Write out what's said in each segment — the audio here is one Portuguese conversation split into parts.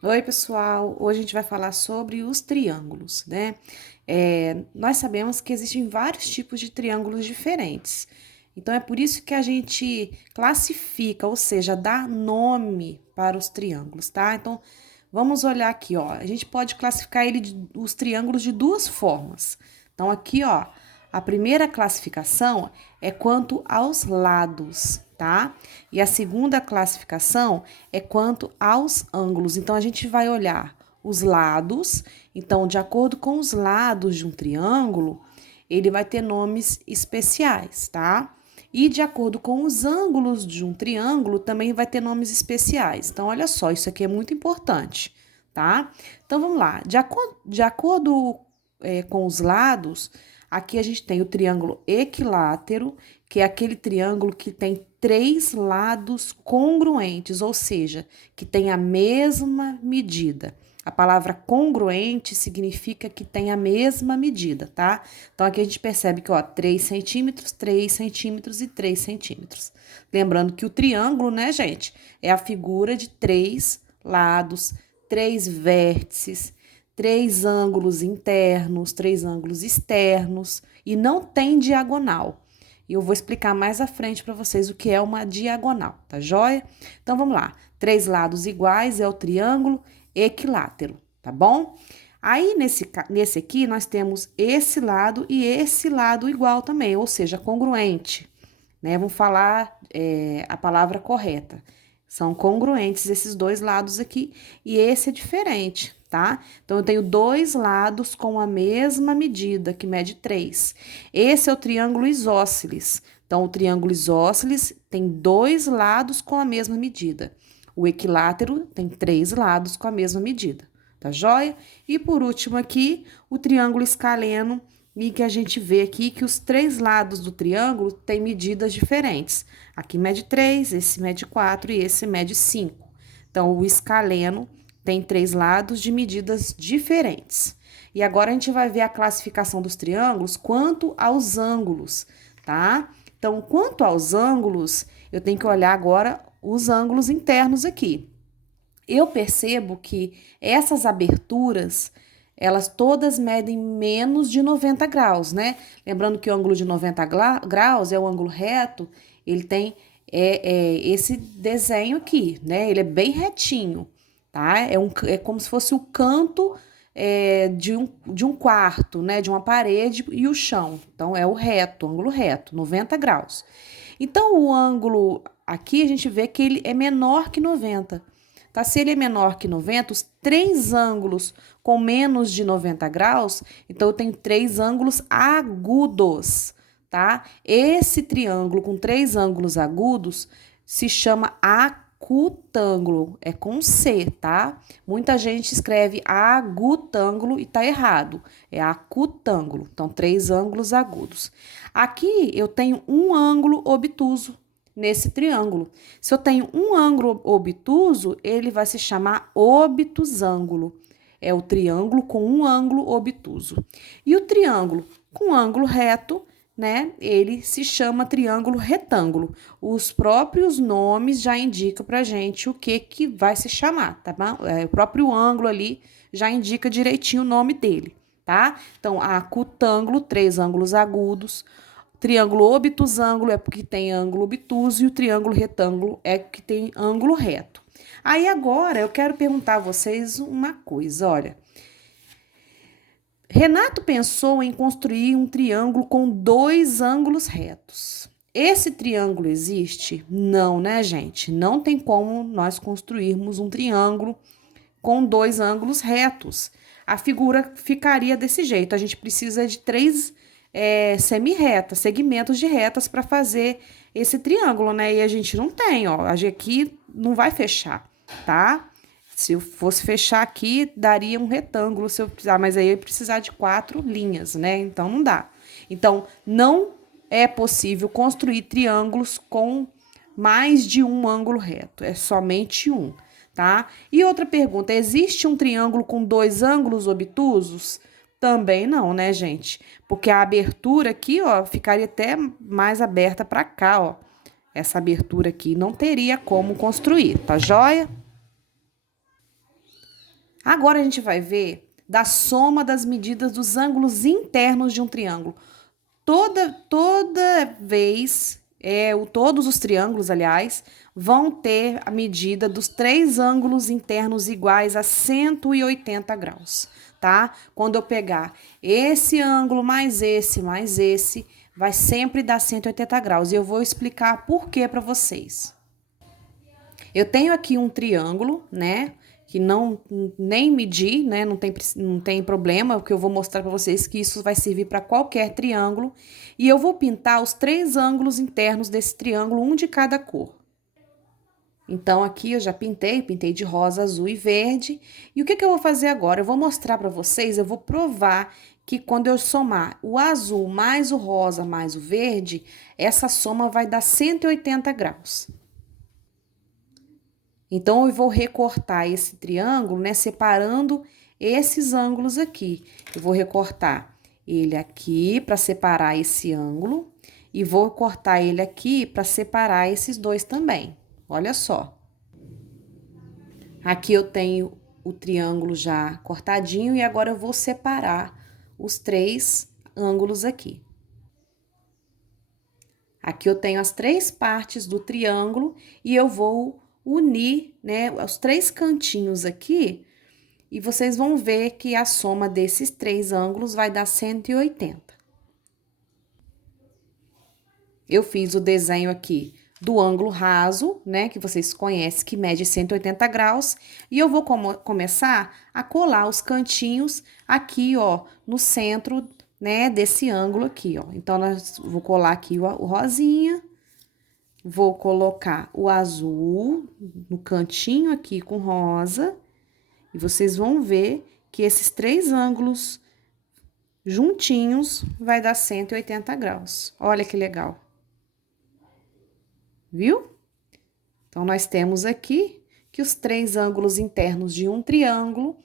Oi, pessoal! Hoje a gente vai falar sobre os triângulos, né? Nós sabemos que existem vários tipos de triângulos diferentes. Então, é por isso que a gente classifica, ou seja, dá nome para os triângulos, tá? Então, vamos olhar aqui, ó. A gente pode classificar os triângulos de duas formas. Então, aqui, ó, a primeira classificação é quanto aos lados, tá? E a segunda classificação é quanto aos ângulos. Então, a gente vai olhar os lados. Então, de acordo com os lados de um triângulo, ele vai ter nomes especiais, tá? E de acordo com os ângulos de um triângulo, também vai ter nomes especiais. Então, olha só, isso aqui é muito importante, tá? Então, vamos lá. De acordo com os lados, aqui a gente tem o triângulo equilátero, que é aquele triângulo que tem três lados congruentes, ou seja, que tem a mesma medida. A palavra congruente significa que tem a mesma medida, tá? Então, aqui a gente percebe que, ó, 3 centímetros, 3 centímetros e 3 centímetros. Lembrando que o triângulo, né, gente, é a figura de três lados, três vértices, três ângulos internos, três ângulos externos e não tem diagonal. E eu vou explicar mais à frente para vocês o que é uma diagonal, tá joia? Então vamos lá. Três lados iguais é o triângulo equilátero, tá bom? Aí nesse aqui nós temos esse lado e esse lado igual também, ou seja, congruente, né? Vamos falar a palavra correta. São congruentes esses dois lados aqui e esse é diferente, tá? Então, eu tenho dois lados com a mesma medida, que mede 3. Esse é o triângulo isósceles. Então, o triângulo isósceles tem dois lados com a mesma medida. O equilátero tem três lados com a mesma medida, tá joia? E por último aqui, o triângulo escaleno, e que a gente vê aqui que os três lados do triângulo têm medidas diferentes. Aqui mede 3, esse mede 4 e esse mede 5. Então, o escaleno tem três lados de medidas diferentes. E agora a gente vai ver a classificação dos triângulos quanto aos ângulos, tá? Então, quanto aos ângulos, eu tenho que olhar agora os ângulos internos aqui. Eu percebo que essas aberturas, elas todas medem menos de 90 graus, né? Lembrando que o ângulo de 90 graus é o ângulo reto, ele tem esse desenho aqui, né? Ele é bem retinho, tá? É como se fosse o canto de um quarto, né? De uma parede e o chão. Então, é o reto, o ângulo reto, 90 graus. Então, o ângulo aqui a gente vê que ele é menor que 90. Tá? Se ele é menor que 90, os três ângulos com menos de 90 graus, então eu tenho três ângulos agudos, tá? Esse triângulo com três ângulos agudos se chama acutângulo, é com C, tá? Muita gente escreve agutângulo e tá errado, é acutângulo, então três ângulos agudos. Aqui eu tenho um ângulo obtuso nesse triângulo. Se eu tenho um ângulo obtuso, ele vai se chamar obtusângulo. É o triângulo com um ângulo obtuso. E o triângulo com ângulo reto, né? Ele se chama triângulo retângulo. Os próprios nomes já indicam pra gente o que vai se chamar, tá bom? O próprio ângulo ali já indica direitinho o nome dele, tá? Então, acutângulo, três ângulos agudos. Triângulo obtusângulo é porque tem ângulo obtuso e o triângulo retângulo é porque tem ângulo reto. Aí agora eu quero perguntar a vocês uma coisa, olha. Renato pensou em construir um triângulo com dois ângulos retos. Esse triângulo existe? Não, né, gente? Não tem como nós construirmos um triângulo com dois ângulos retos. A figura ficaria desse jeito. A gente precisa de três semi-retas, segmentos de retas para fazer esse triângulo, né? E a gente não tem, ó. A gente aqui não vai fechar, tá? Se eu fosse fechar aqui, daria um retângulo se eu precisar, mas aí eu ia precisar de quatro linhas, né? Então não dá. Então, não é possível construir triângulos com mais de um ângulo reto, é somente um, tá? E outra pergunta, existe um triângulo com dois ângulos obtusos? Também não, né, gente? Porque a abertura aqui, ó, ficaria até mais aberta para cá, ó. Essa abertura aqui não teria como construir, tá joia? Agora a gente vai ver da soma das medidas dos ângulos internos de um triângulo. Toda vez, todos os triângulos, aliás, vão ter a medida dos três ângulos internos iguais a 180 graus, tá? Quando eu pegar esse ângulo mais esse, vai sempre dar 180 graus. E eu vou explicar por que para vocês. Eu tenho aqui um triângulo, né? Que nem medir, né? Não tem problema, porque eu vou mostrar para vocês que isso vai servir para qualquer triângulo. E eu vou pintar os três ângulos internos desse triângulo, um de cada cor. Então, aqui eu já pintei de rosa, azul e verde. E o que eu vou fazer agora? Eu vou mostrar para vocês, eu vou provar que quando eu somar o azul mais o rosa mais o verde, essa soma vai dar 180 graus. Então, eu vou recortar esse triângulo, né, separando esses ângulos aqui. Eu vou recortar ele aqui para separar esse ângulo e vou cortar ele aqui para separar esses dois também. Olha só. Aqui eu tenho o triângulo já cortadinho e agora eu vou separar os três ângulos aqui. Aqui eu tenho as três partes do triângulo e eu vou unir, né, os três cantinhos aqui, e vocês vão ver que a soma desses três ângulos vai dar 180. Eu fiz o desenho aqui do ângulo raso, né, que vocês conhecem, que mede 180 graus, e eu vou começar a colar os cantinhos aqui, ó, no centro, né, desse ângulo aqui, ó. Então, vou colar aqui o rosinha. Vou colocar o azul no cantinho aqui com rosa. E vocês vão ver que esses três ângulos juntinhos vai dar 180 graus. Olha que legal. Viu? Então, nós temos aqui que os três ângulos internos de um triângulo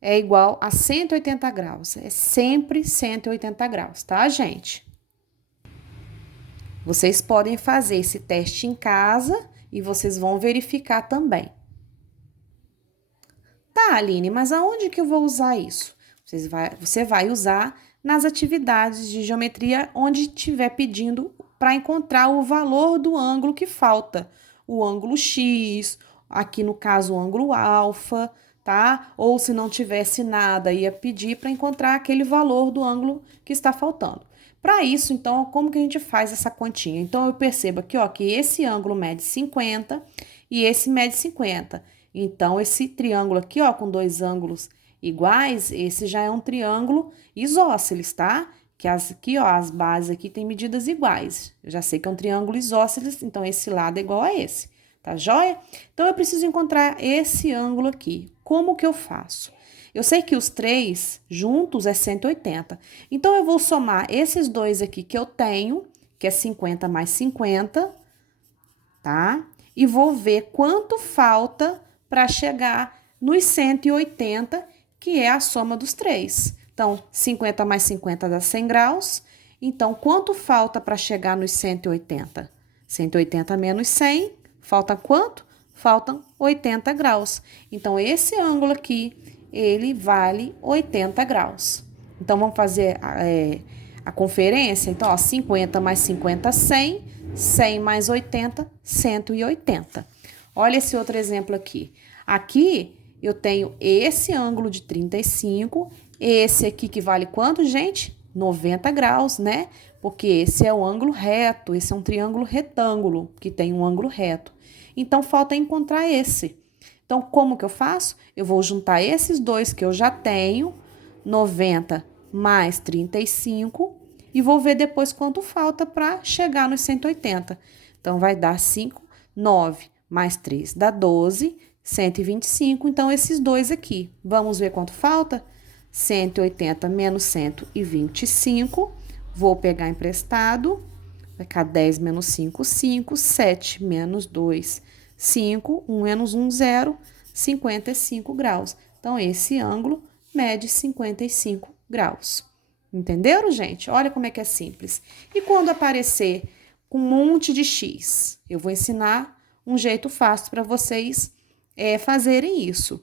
é igual a 180 graus. É sempre 180 graus, tá, gente? Vocês podem fazer esse teste em casa e vocês vão verificar também. Tá, Aline, mas aonde que eu vou usar isso? Você vai usar nas atividades de geometria onde estiver pedindo para encontrar o valor do ângulo que falta. O ângulo X, aqui no caso o ângulo alfa, tá? Ou se não tivesse nada, ia pedir para encontrar aquele valor do ângulo que está faltando. Para isso, então, como que a gente faz essa continha? Então, eu percebo aqui, ó, que esse ângulo mede 50 e esse mede 50. Então, esse triângulo aqui, ó, com dois ângulos iguais, esse já é um triângulo isósceles, tá? Que aqui, ó, as bases aqui têm medidas iguais. Eu já sei que é um triângulo isósceles, então esse lado é igual a esse, tá joia? Então, eu preciso encontrar esse ângulo aqui. Como que eu faço? Eu sei que os três juntos é 180. Então, eu vou somar esses dois aqui que eu tenho, que é 50 mais 50, tá? E vou ver quanto falta para chegar nos 180, que é a soma dos três. Então, 50 mais 50 dá 100 graus. Então, quanto falta para chegar nos 180? 180 menos 100, falta quanto? Faltam 80 graus. Então, esse ângulo aqui, ele vale 80 graus. Então, vamos fazer a conferência? Então, ó, 50 mais 50, 100. 100 mais 80, 180. Olha esse outro exemplo aqui. Aqui, eu tenho esse ângulo de 35, esse aqui que vale quanto, gente? 90 graus, né? Porque esse é o ângulo reto, esse é um triângulo retângulo, que tem um ângulo reto. Então, falta encontrar esse. Então, como que eu faço? Eu vou juntar esses dois que eu já tenho, 90 mais 35, e vou ver depois quanto falta para chegar nos 180. Então, vai dar 5, 9 mais 3 dá 12, 125. Então, esses dois aqui. Vamos ver quanto falta? 180 menos 125. Vou pegar emprestado. Vai ficar 10 menos 5, 5. 7 menos 2, 5. 1 menos 1, 0. 55 graus. Então, esse ângulo mede 55 graus. Entenderam, gente? Olha como é que é simples. E quando aparecer com um monte de X, eu vou ensinar um jeito fácil para vocês fazerem isso.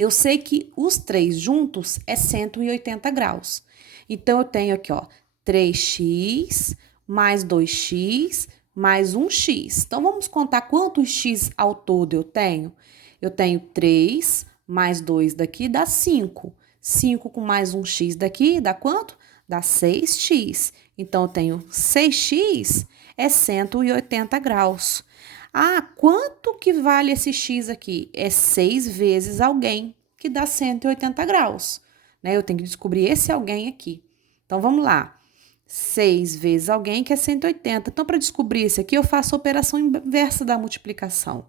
Eu sei que os três juntos é 180 graus. Então, eu tenho aqui, ó, 3x mais 2x mais 1x. Então, vamos contar quantos x ao todo eu tenho? Eu tenho 3 mais 2 daqui dá 5. 5 com mais 1x daqui dá quanto? Dá 6x. Então, eu tenho 6x é 180 graus. Ah, quanto que vale esse x aqui? É 6 vezes alguém, que dá 180 graus, né? Eu tenho que descobrir esse alguém aqui. Então, vamos lá. 6 vezes alguém, que é 180. Então, para descobrir esse aqui, eu faço a operação inversa da multiplicação,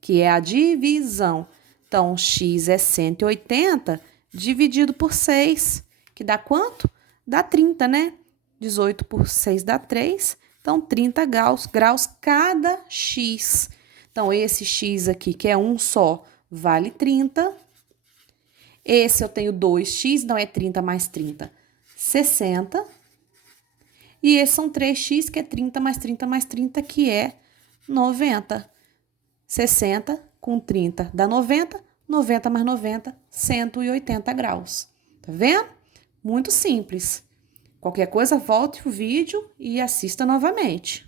que é a divisão. Então, x é 180 dividido por 6, que dá quanto? Dá 30, né? 18 por 6 dá 3. Então, 30 graus cada x. Então, esse x aqui, que é um só, vale 30. Esse eu tenho 2x, não é 30 mais 30, 60. E esse são 3x, que é 30 mais 30 mais 30, que é 90. 60 com 30 dá 90, 90 mais 90, 180 graus. Tá vendo? Muito simples. Qualquer coisa, volte o vídeo e assista novamente.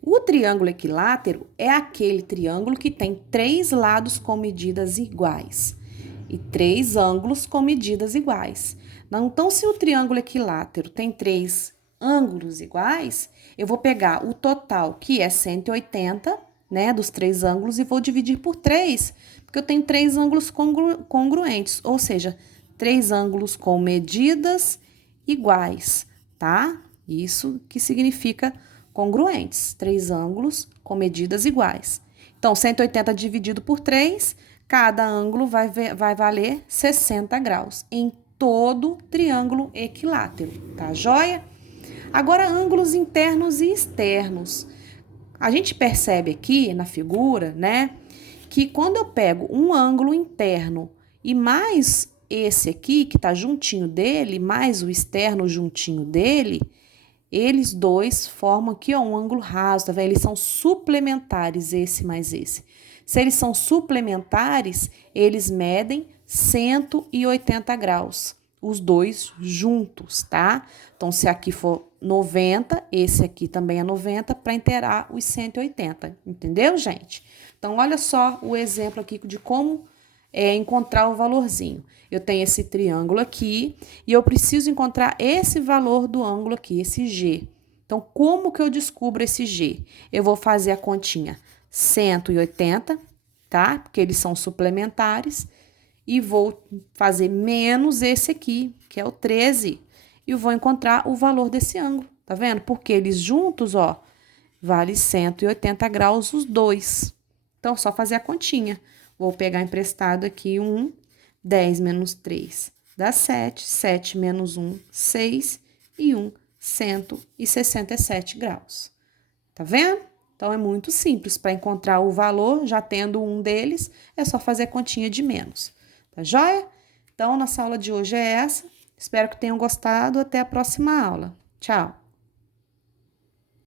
O triângulo equilátero é aquele triângulo que tem 3 lados com medidas iguais e 3 ângulos com medidas iguais. Então, se o triângulo equilátero tem 3 ângulos iguais, eu vou pegar o total, que é 180, né, dos 3 ângulos, e vou dividir por 3, porque eu tenho 3 ângulos congruentes, ou seja, 3 ângulos com medidas iguais, tá? Isso que significa congruentes, 3 ângulos com medidas iguais. Então, 180 dividido por 3, cada ângulo vai valer 60 graus em todo triângulo equilátero, tá joia? Agora, ângulos internos e externos. A gente percebe aqui na figura, né, que quando eu pego um ângulo interno e mais esse aqui, que tá juntinho dele, mais o externo juntinho dele, eles dois formam aqui, ó, um ângulo raso, tá vendo? Eles são suplementares, esse mais esse. Se eles são suplementares, eles medem 180 graus, os dois juntos, tá? Então, se aqui for 90, esse aqui também é 90, para inteirar os 180, entendeu, gente? Então, olha só o exemplo aqui de como encontrar o valorzinho. Eu tenho esse triângulo aqui e eu preciso encontrar esse valor do ângulo aqui, esse G. Então, como que eu descubro esse G? Eu vou fazer a continha 180, tá? Porque eles são suplementares. E vou fazer menos esse aqui, que é o 13. E vou encontrar o valor desse ângulo, tá vendo? Porque eles juntos, ó, vale 180 graus os dois. Então, só fazer a continha. Vou pegar emprestado aqui 10 menos 3 dá 7, 7 menos 1, 6 e 167 graus. Tá vendo? Então, é muito simples. Para encontrar o valor, já tendo um deles, é só fazer a continha de menos. Tá joia? Então, nossa aula de hoje é essa. Espero que tenham gostado. Até a próxima aula. Tchau!